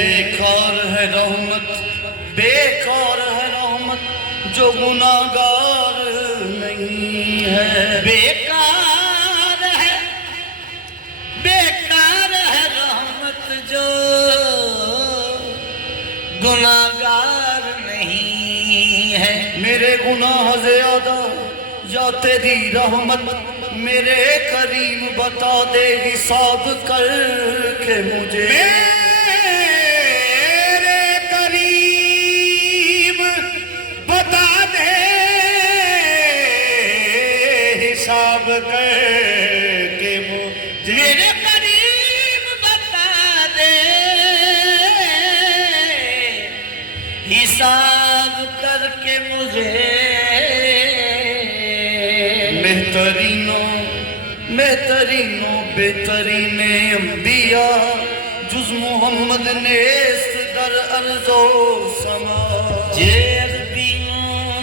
बेकार है रहमत, बेकार है रहमत जो गुनाहगार नहीं है। बेकार है रहमत जो गुनाहगार नहीं है। मेरे गुनाह ज़्यादा या तेरी रहमत, मेरे करीम बता दे हिसाब करके मुझे। मेरे करीम बता दे हिसाब करके मुझे। मेरे करीम बता दे हिसाब करके मुझे। बेहतरीनो बेहतरीन अंबिया जुज मोहम्मद नेस्त दर अर्ज़ो समा। जे अरबी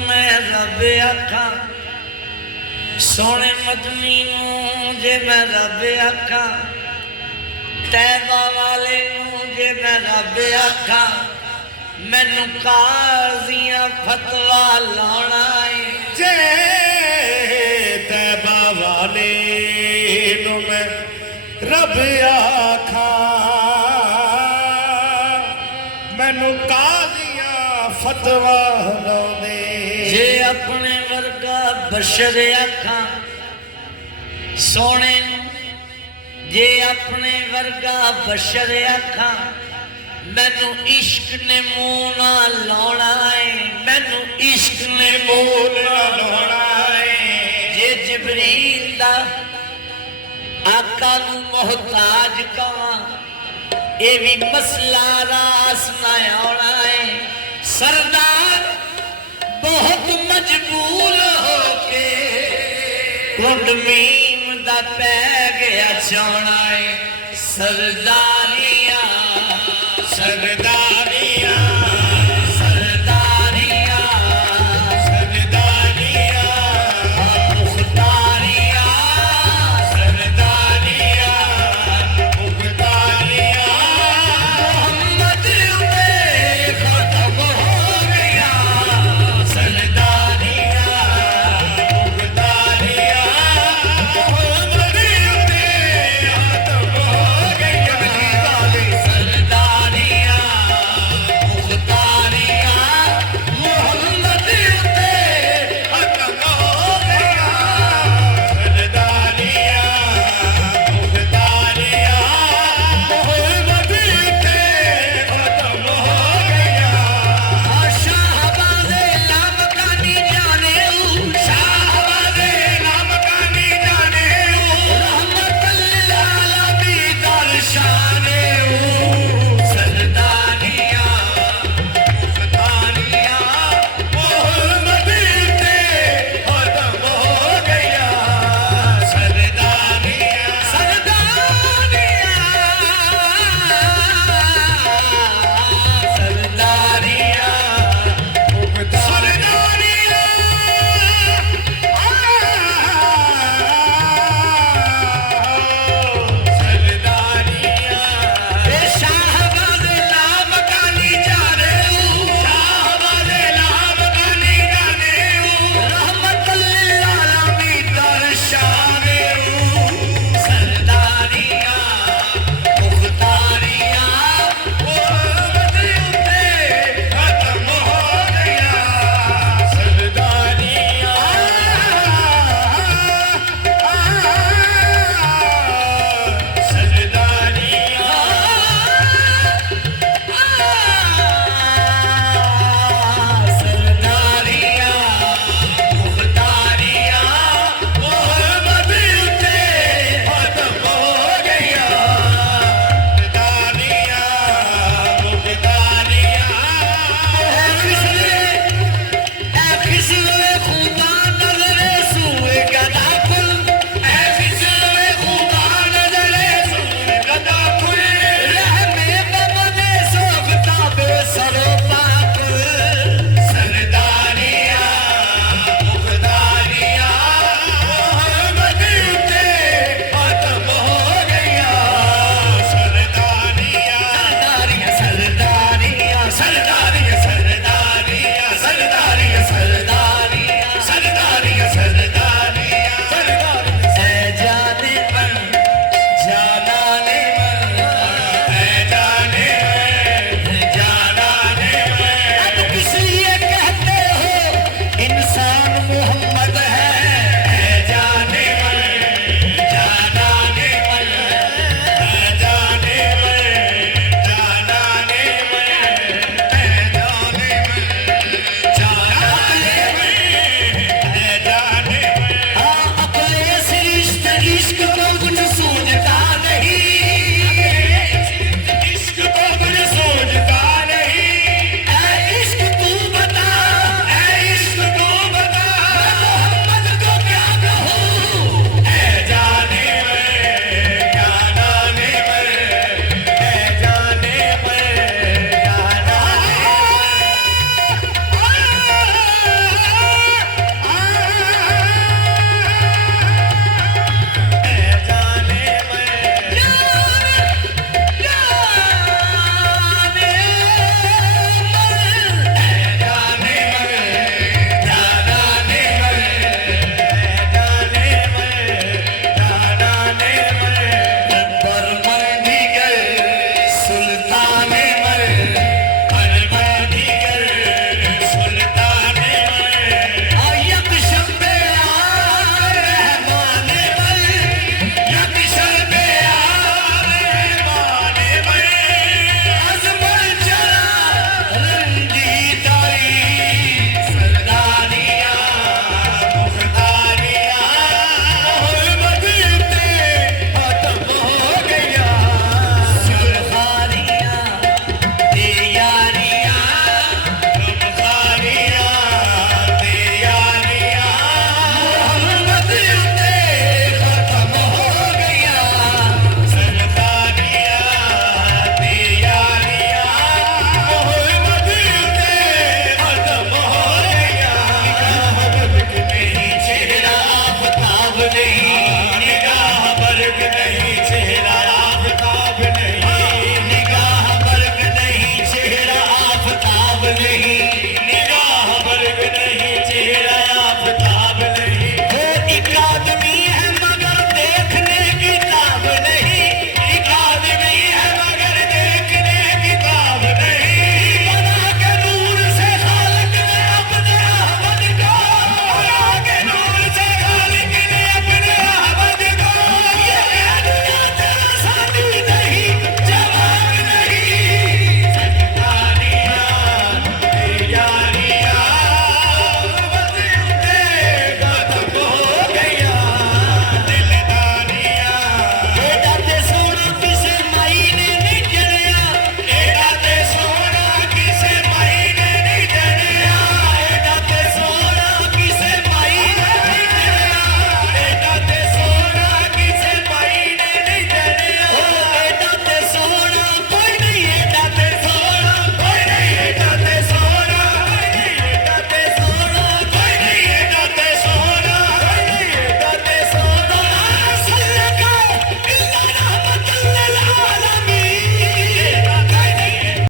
मैं रब आखा, सोने मदनी जे मैं रब आखा, तैबा वाले जे मैं रब आखा, मैनू काज़ियां फतवा लाना है। जे तैबा वाले मैं रब आखा, मैनू काज़ियां फतवा लाउंदे। जे अपने वर्गा बशर आखा सोने, जे अपने वर्गा बशर आखा, मैनू इश्क ने मुंह ना लाउणा है। मैनू इश्क ने मुंह ना लाउणा है। जे जिबरील दा आका नू मोहताज कवा, ये भी मसला रास ना आना है। सरदार बहुत मजबूर होके कुंड मीम दा पै गया चाहना है। सरदारिया सरदार